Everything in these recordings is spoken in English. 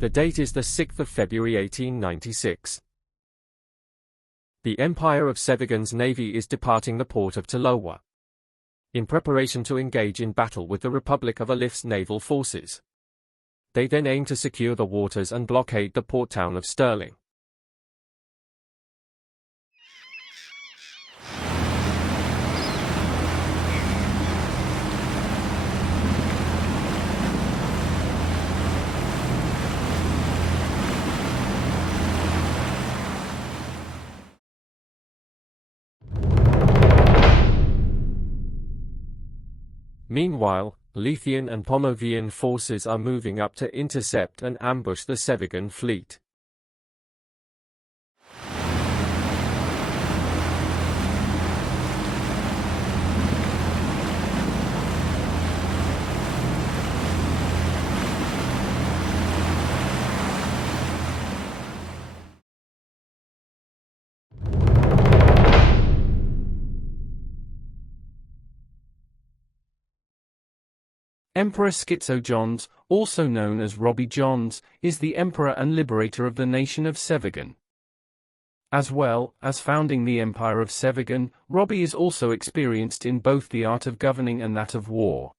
The date is the 6th of February 1896. The Empire of Sevigon's navy is departing the port of Tolowa, in preparation to engage in battle with the Republic of Alyth's naval forces. They then aim to secure the waters and blockade the port town of Stirling. Meanwhile, Leithian and Pomovian forces are moving up to intercept and ambush the Sevigon fleet. Emperor Schizo Johns, also known as Robbie Johns, is the emperor and liberator of the nation of Sevigon. As well as founding the Empire of Sevigon, Robbie is also experienced in both the art of governing and that of war.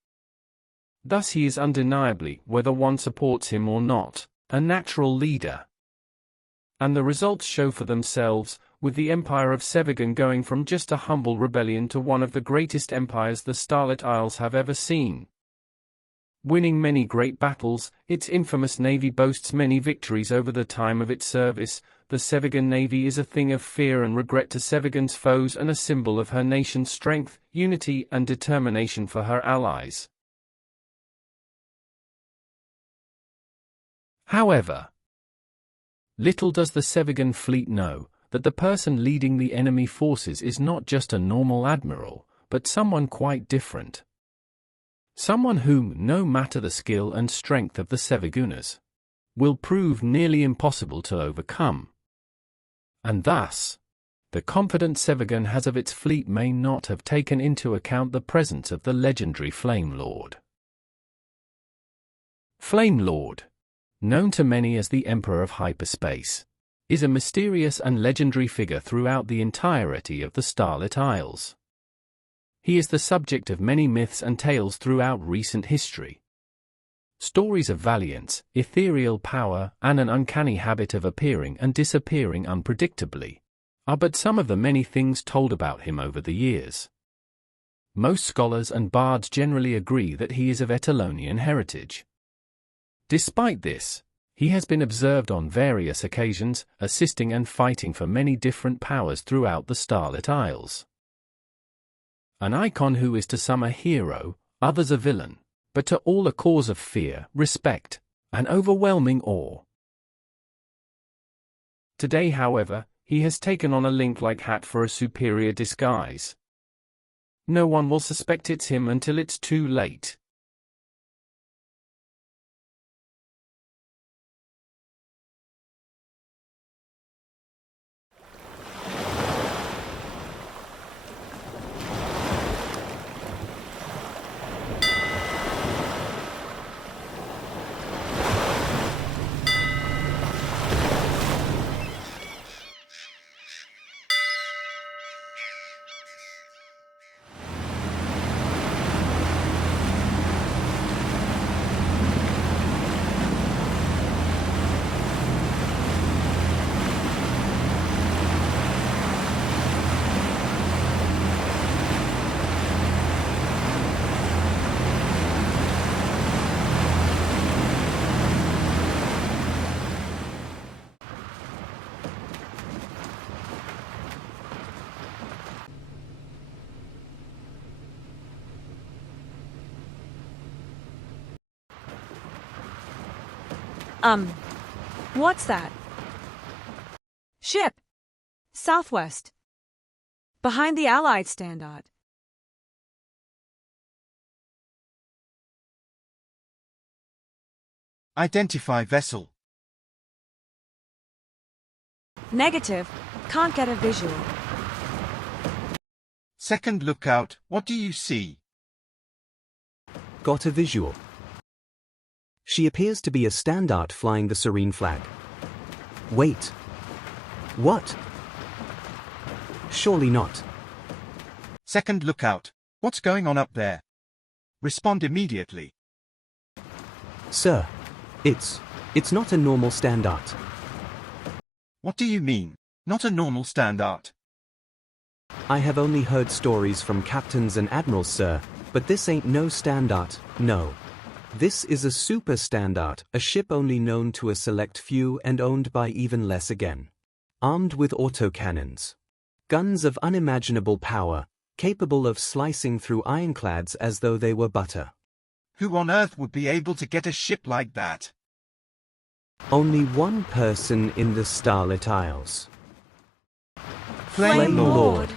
Thus he is undeniably, whether one supports him or not, a natural leader. And the results show for themselves, with the Empire of Sevigon going from just a humble rebellion to one of the greatest empires the Starlit Isles have ever seen. Winning many great battles, its infamous navy boasts many victories over the time of its service. The Sevigon navy is a thing of fear and regret to Sevigon's foes and a symbol of her nation's strength, unity and determination for her allies. However, little does the Sevigon fleet know that the person leading the enemy forces is not just a normal admiral, but someone quite different. Someone whom, no matter the skill and strength of the Sevigoners, will prove nearly impossible to overcome. And thus, the confident Sevigon has of its fleet may not have taken into account the presence of the legendary Flame Lord. Flame Lord, known to many as the Emperor of Hyperspace, is a mysterious and legendary figure throughout the entirety of the Starlit Isles. He is the subject of many myths and tales throughout recent history. Stories of valiance, ethereal power, and an uncanny habit of appearing and disappearing unpredictably are but some of the many things told about him over the years. Most scholars and bards generally agree that he is of Etalonian heritage. Despite this, he has been observed on various occasions, assisting and fighting for many different powers throughout the Starlit Isles. An icon who is to some a hero, others a villain, but to all a cause of fear, respect, and overwhelming awe. Today, however, he has taken on a link-like hat for a superior disguise. No one will suspect it's him until it's too late. What's that? Ship. Southwest. Behind the Allied standard. Identify vessel. Negative. Can't get a visual. Second lookout, what do you see? Got a visual. She appears to be a standard flying the Serene flag. Wait. What? Surely not. Second lookout. What's going on up there? Respond immediately. Sir, it's not a normal standard. What do you mean? Not a normal standard. I have only heard stories from captains and admirals, sir, but this ain't no standard, no. This is a super standard, a ship only known to a select few and owned by even less again. Armed with autocannons. Guns of unimaginable power, capable of slicing through ironclads as though they were butter. Who on earth would be able to get a ship like that? Only one person in the Starlit Isles. Flame Lord.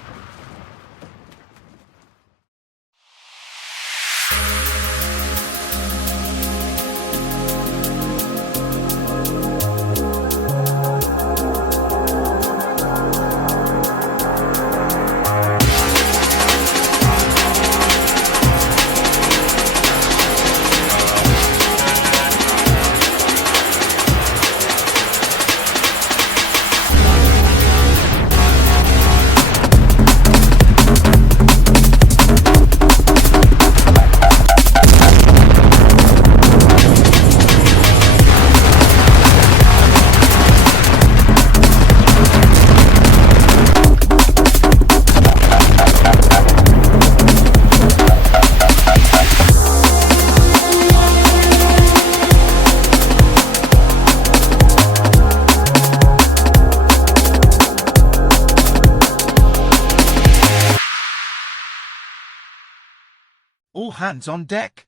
All hands on deck.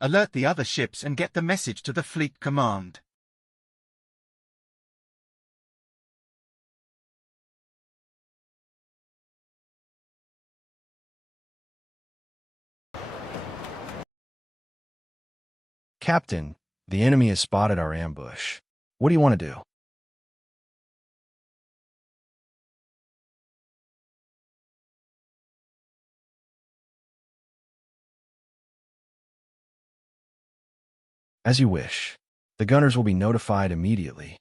Alert the other ships and get the message to the fleet command. Captain, the enemy has spotted our ambush. What do you want to do? As you wish. The gunners will be notified immediately.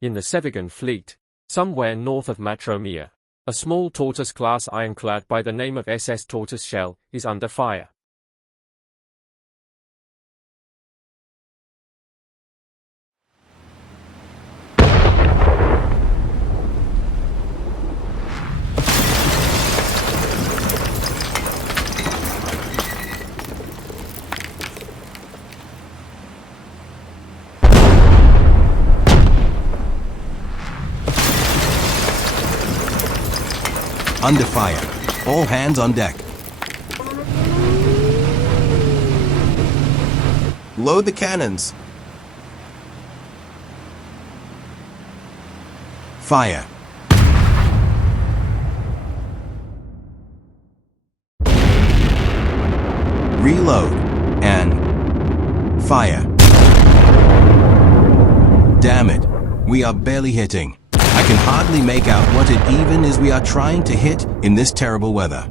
In the Sevigon fleet, somewhere north of Matromia, a small Tortoise-class ironclad by the name of SS Tortoise Shell is under fire. Under fire. All hands on deck. Load the cannons. Fire. Reload. And fire. Damn it. We are barely hitting. I can hardly make out what it even is we are trying to hit in this terrible weather.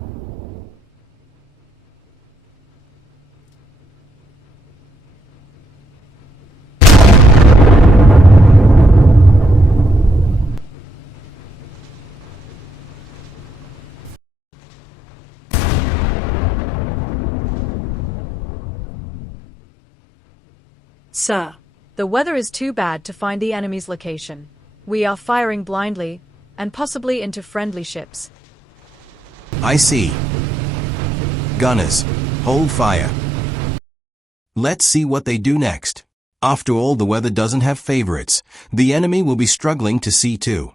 Sir, the weather is too bad to find the enemy's location. We are firing blindly, and possibly into friendly ships. I see. Gunners, hold fire. Let's see what they do next. After all, the weather doesn't have favorites. The enemy will be struggling to see too.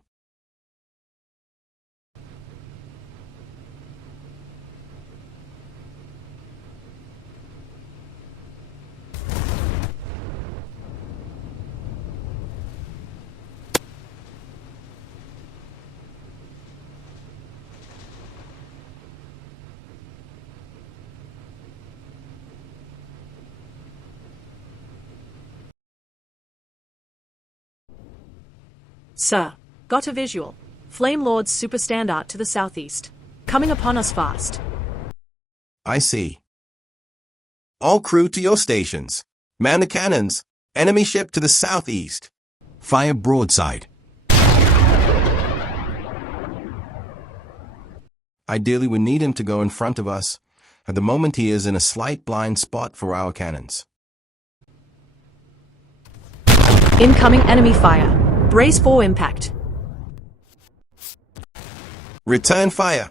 Sir, got a visual. Flame Lord's super standard to the southeast. Coming upon us fast. I see. All crew to your stations. Man the cannons. Enemy ship to the southeast. Fire broadside. Ideally, we need him to go in front of us. At the moment, he is in a slight blind spot for our cannons. Incoming enemy fire. Brace for impact. Return fire.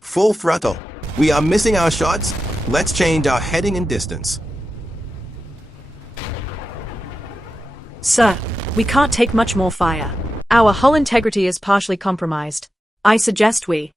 Full throttle. We are missing our shots. Let's change our heading and distance. Sir, we can't take much more fire. Our hull integrity is partially compromised. I suggest we...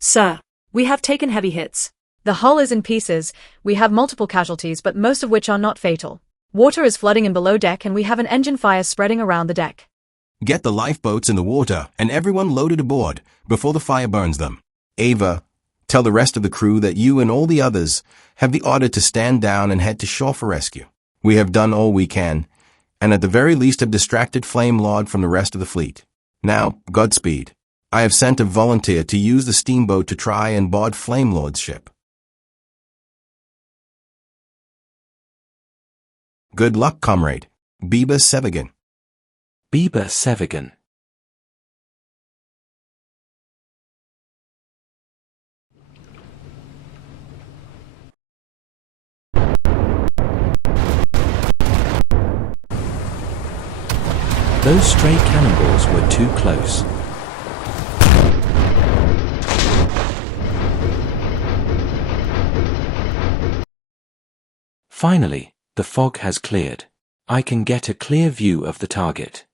Sir, we have taken heavy hits. The hull is in pieces, we have multiple casualties but most of which are not fatal. Water is flooding in below deck and we have an engine fire spreading around the deck. Get the lifeboats in the water and everyone loaded aboard before the fire burns them. Ava, tell the rest of the crew that you and all the others have the order to stand down and head to shore for rescue. We have done all we can, and at the very least have distracted Flame Lord from the rest of the fleet. Now, Godspeed. I have sent a volunteer to use the steamboat to try and board Flame Lord's ship. Good luck, comrade. Biba Sevigon. Biba Sevigon. Those stray cannonballs were too close. Finally, the fog has cleared. I can get a clear view of the target.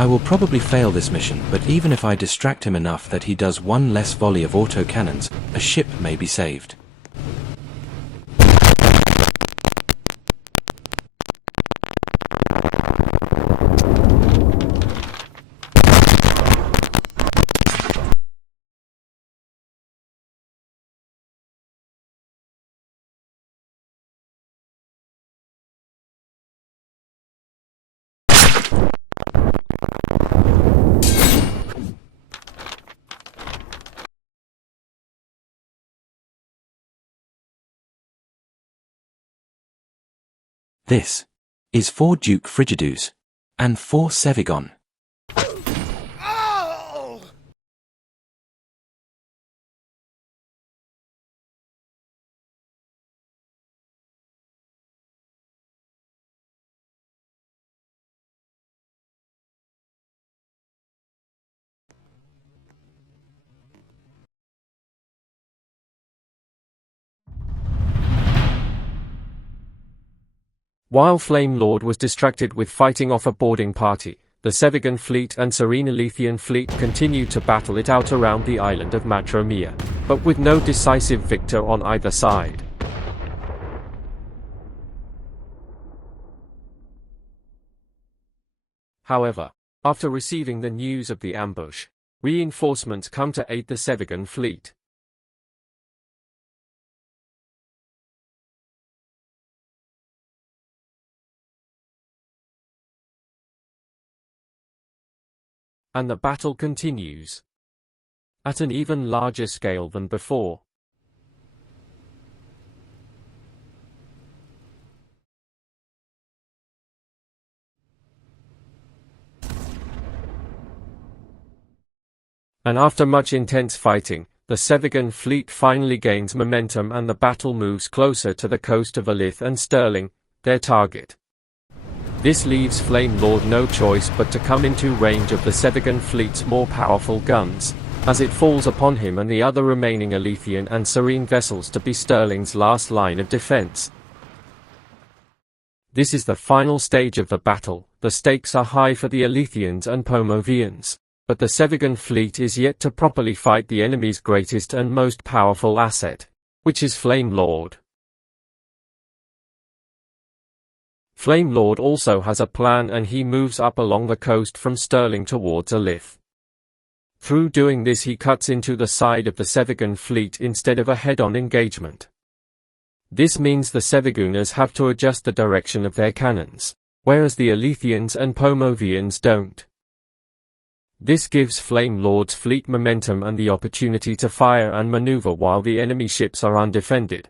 I will probably fail this mission, but even if I distract him enough that he does one less volley of autocannons, a ship may be saved. This is 4 Duke Frigidus and 4 Sevigon. While Flame Lord was distracted with fighting off a boarding party, the Sevigon fleet and Serene Alythian fleet continued to battle it out around the island of Matromia, but with no decisive victor on either side. However, after receiving the news of the ambush, reinforcements come to aid the Sevigon fleet. And the battle continues at an even larger scale than before. And after much intense fighting, the Sevigon fleet finally gains momentum and the battle moves closer to the coast of Alyth and Stirling, their target. This leaves Flame Lord no choice but to come into range of the Sevigon fleet's more powerful guns, as it falls upon him and the other remaining Alythian and Serene vessels to be Stirling's last line of defense. This is the final stage of the battle. The stakes are high for the Alythians and Pomovians, but the Sevigon fleet is yet to properly fight the enemy's greatest and most powerful asset, which is Flame Lord. Flame Lord also has a plan, and he moves up along the coast from Stirling towards Alyth. Through doing this, he cuts into the side of the Sevigon fleet instead of a head-on engagement. This means the Sevigoners have to adjust the direction of their cannons, whereas the Alythians and Pomovians don't. This gives Flame Lord's fleet momentum and the opportunity to fire and maneuver while the enemy ships are undefended.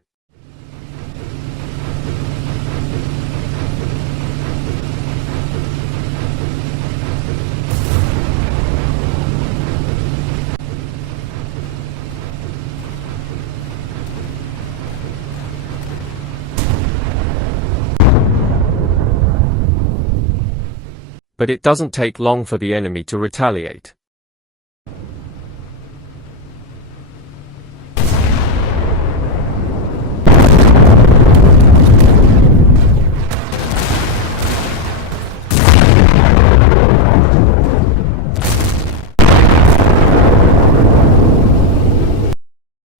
But it doesn't take long for the enemy to retaliate.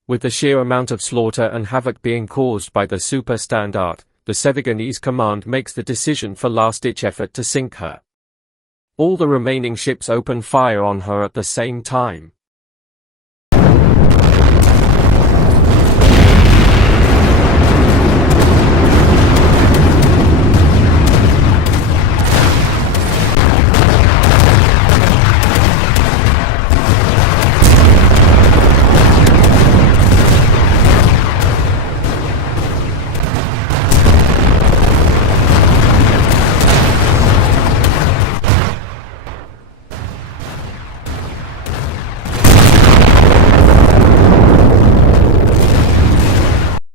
With the sheer amount of slaughter and havoc being caused by the Super Standard, the Sevigonese command makes the decision for last-ditch effort to sink her. All the remaining ships open fire on her at the same time.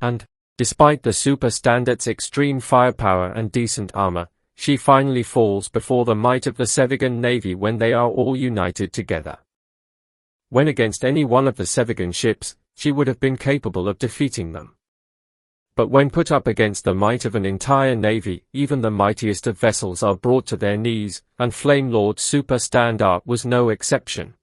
And, despite the Super Standard's extreme firepower and decent armor, she finally falls before the might of the Sevigon navy when they are all united together. When against any one of the Sevigon ships, she would have been capable of defeating them. But when put up against the might of an entire navy, even the mightiest of vessels are brought to their knees, and Flame Lord's Super Standard was no exception.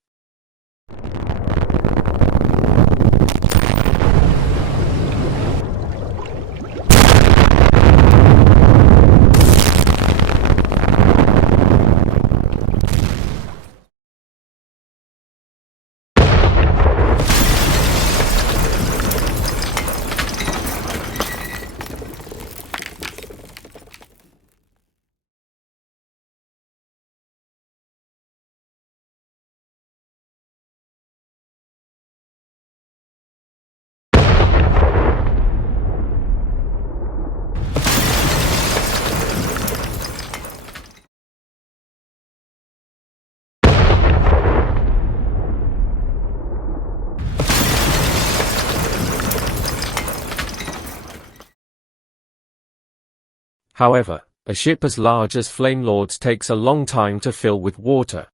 However, a ship as large as Flame Lord's takes a long time to fill with water.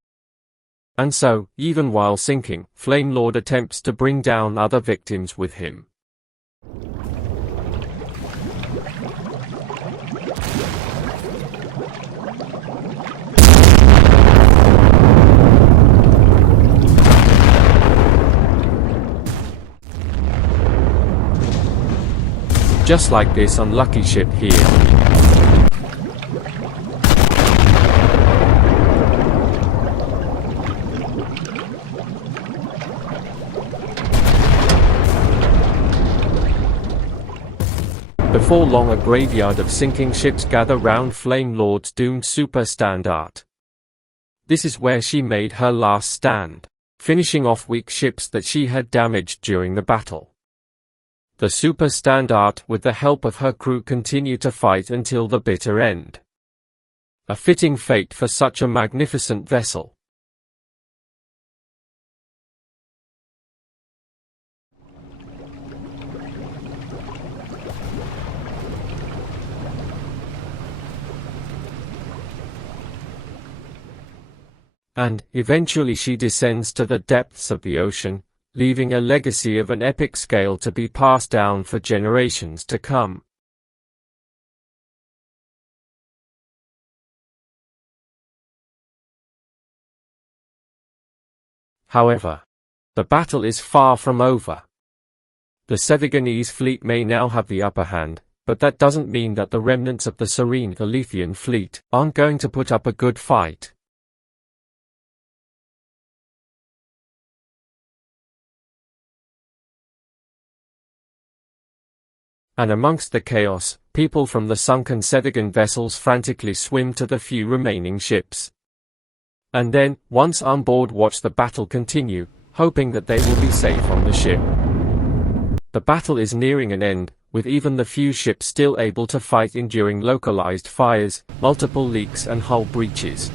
And so, even while sinking, Flame Lord attempts to bring down other victims with him. Just like this unlucky ship here. Before long, a graveyard of sinking ships gather round Flame Lord's doomed Super Standard. This is where she made her last stand, finishing off weak ships that she had damaged during the battle. The Super Standard, with the help of her crew, continued to fight until the bitter end. A fitting fate for such a magnificent vessel. And, eventually she descends to the depths of the ocean, leaving a legacy of an epic scale to be passed down for generations to come. However, the battle is far from over. The Sevigonese fleet may now have the upper hand, but that doesn't mean that the remnants of the Serene Alythian fleet aren't going to put up a good fight. And amongst the chaos, people from the sunken Sevigon vessels frantically swim to the few remaining ships. And then, once on board, watch the battle continue, hoping that they will be safe on the ship. The battle is nearing an end, with even the few ships still able to fight, enduring localized fires, multiple leaks and hull breaches.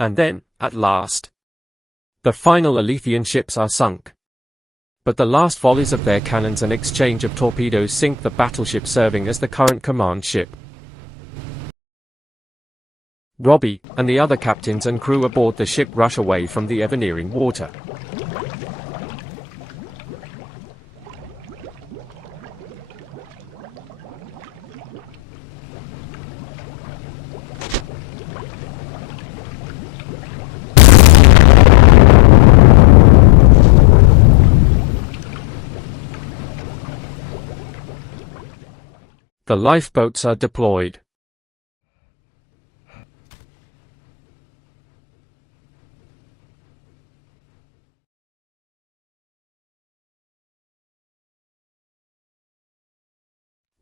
And then, at last, the final Alythian ships are sunk. But the last volleys of their cannons and exchange of torpedoes sink the battleship serving as the current command ship. Robbie, and the other captains and crew aboard the ship rush away from the ever-nearing water. The lifeboats are deployed.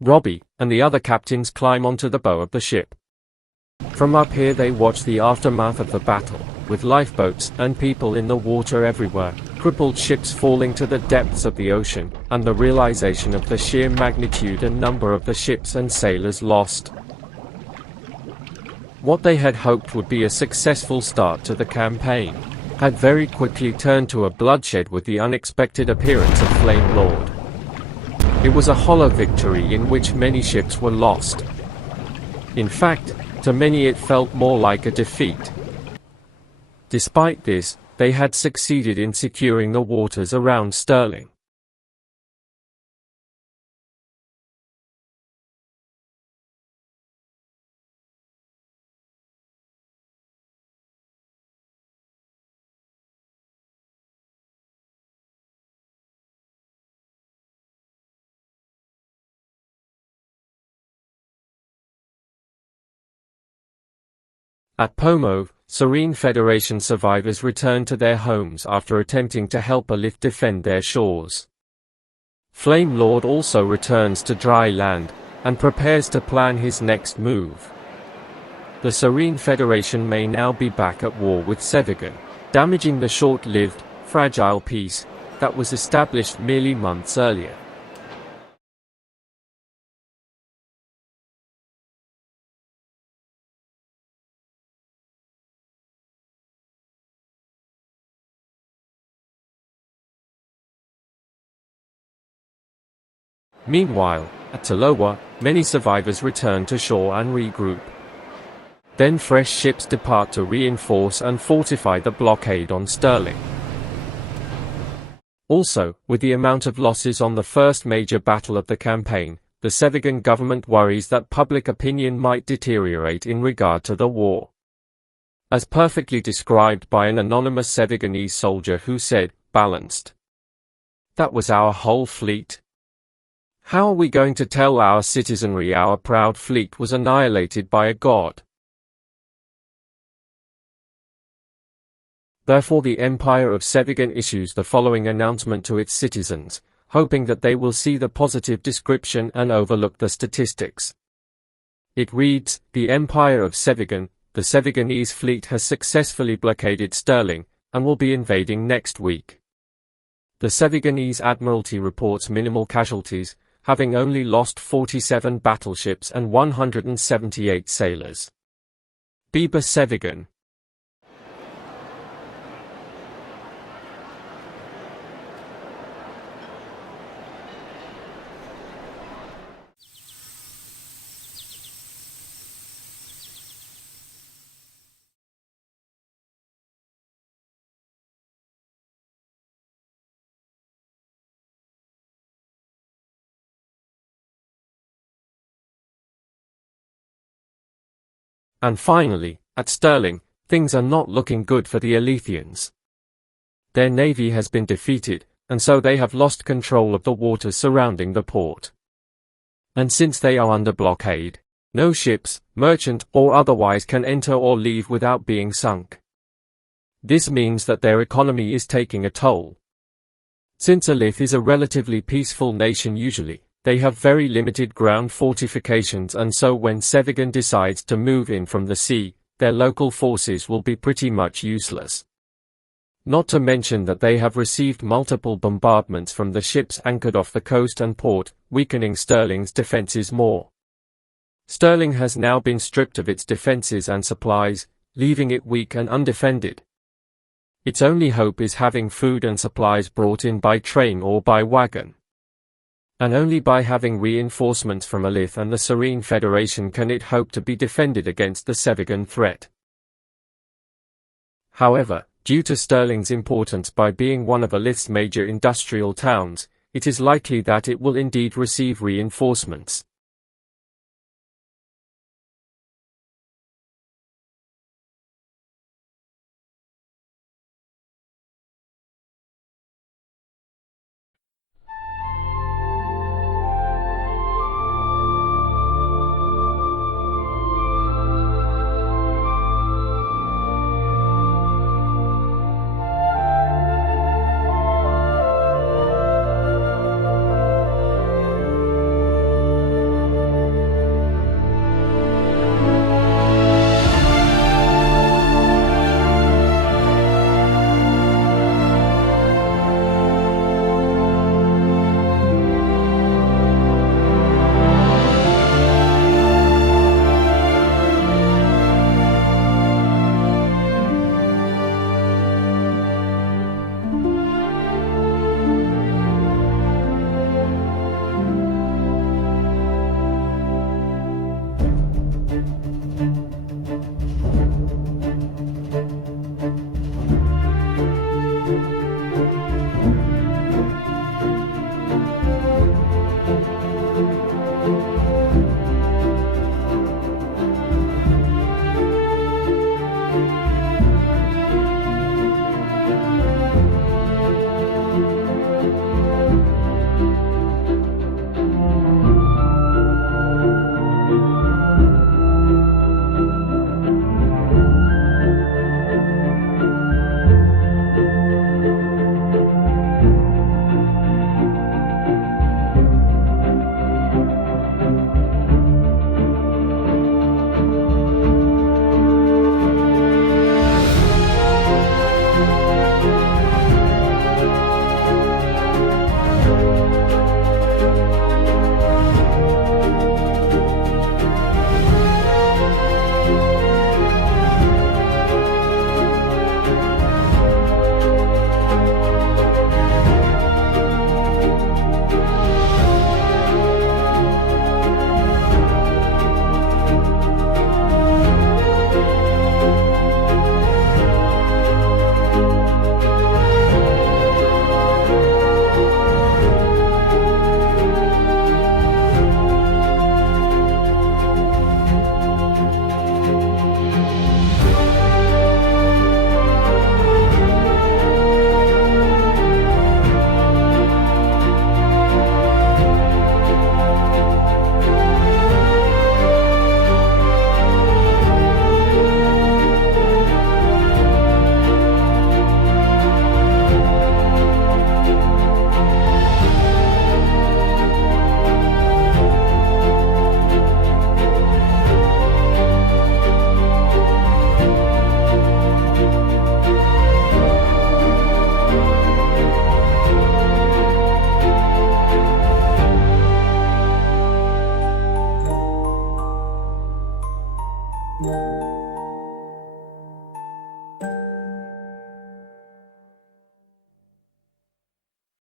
Robbie, and the other captains climb onto the bow of the ship. From up here they watch the aftermath of the battle, with lifeboats and people in the water everywhere, crippled ships falling to the depths of the ocean, and the realization of the sheer magnitude and number of the ships and sailors lost. What they had hoped would be a successful start to the campaign had very quickly turned to a bloodshed with the unexpected appearance of Flame Lord. It was a hollow victory in which many ships were lost. In fact, to many it felt more like a defeat. Despite this, they had succeeded in securing the waters around Stirling. At Pomo, Serene Federation survivors return to their homes after attempting to help Alyth defend their shores. Flame Lord also returns to dry land, and prepares to plan his next move. The Serene Federation may now be back at war with Sevigon, damaging the short-lived, fragile peace that was established merely months earlier. Meanwhile, at Talowa, many survivors return to shore and regroup. Then fresh ships depart to reinforce and fortify the blockade on Stirling. Also, with the amount of losses on the first major battle of the campaign, the Sevigon government worries that public opinion might deteriorate in regard to the war. As perfectly described by an anonymous Sevigonese soldier who said, "Balanced. That was our whole fleet. How are we going to tell our citizenry our proud fleet was annihilated by a god?" Therefore the Empire of Sevigon issues the following announcement to its citizens, hoping that they will see the positive description and overlook the statistics. It reads, "The Empire of Sevigon, the Sevigonese fleet has successfully blockaded Stirling, and will be invading next week. The Sevigonese Admiralty reports minimal casualties, having only lost 47 battleships and 178 sailors. Biba Sevigon." And finally, at Stirling, things are not looking good for the Alythians. Their navy has been defeated, and so they have lost control of the waters surrounding the port. And since they are under blockade, no ships, merchant or otherwise, can enter or leave without being sunk. This means that their economy is taking a toll. Since Alyth is a relatively peaceful nation usually, they have very limited ground fortifications, and so when Sevigon decides to move in from the sea, their local forces will be pretty much useless. Not to mention that they have received multiple bombardments from the ships anchored off the coast and port, weakening Stirling's defenses more. Stirling has now been stripped of its defenses and supplies, leaving it weak and undefended. Its only hope is having food and supplies brought in by train or by wagon. And only by having reinforcements from Alyth and the Serene Federation can it hope to be defended against the Sevigon threat. However, due to Stirling's importance by being one of Alyth's major industrial towns, it is likely that it will indeed receive reinforcements.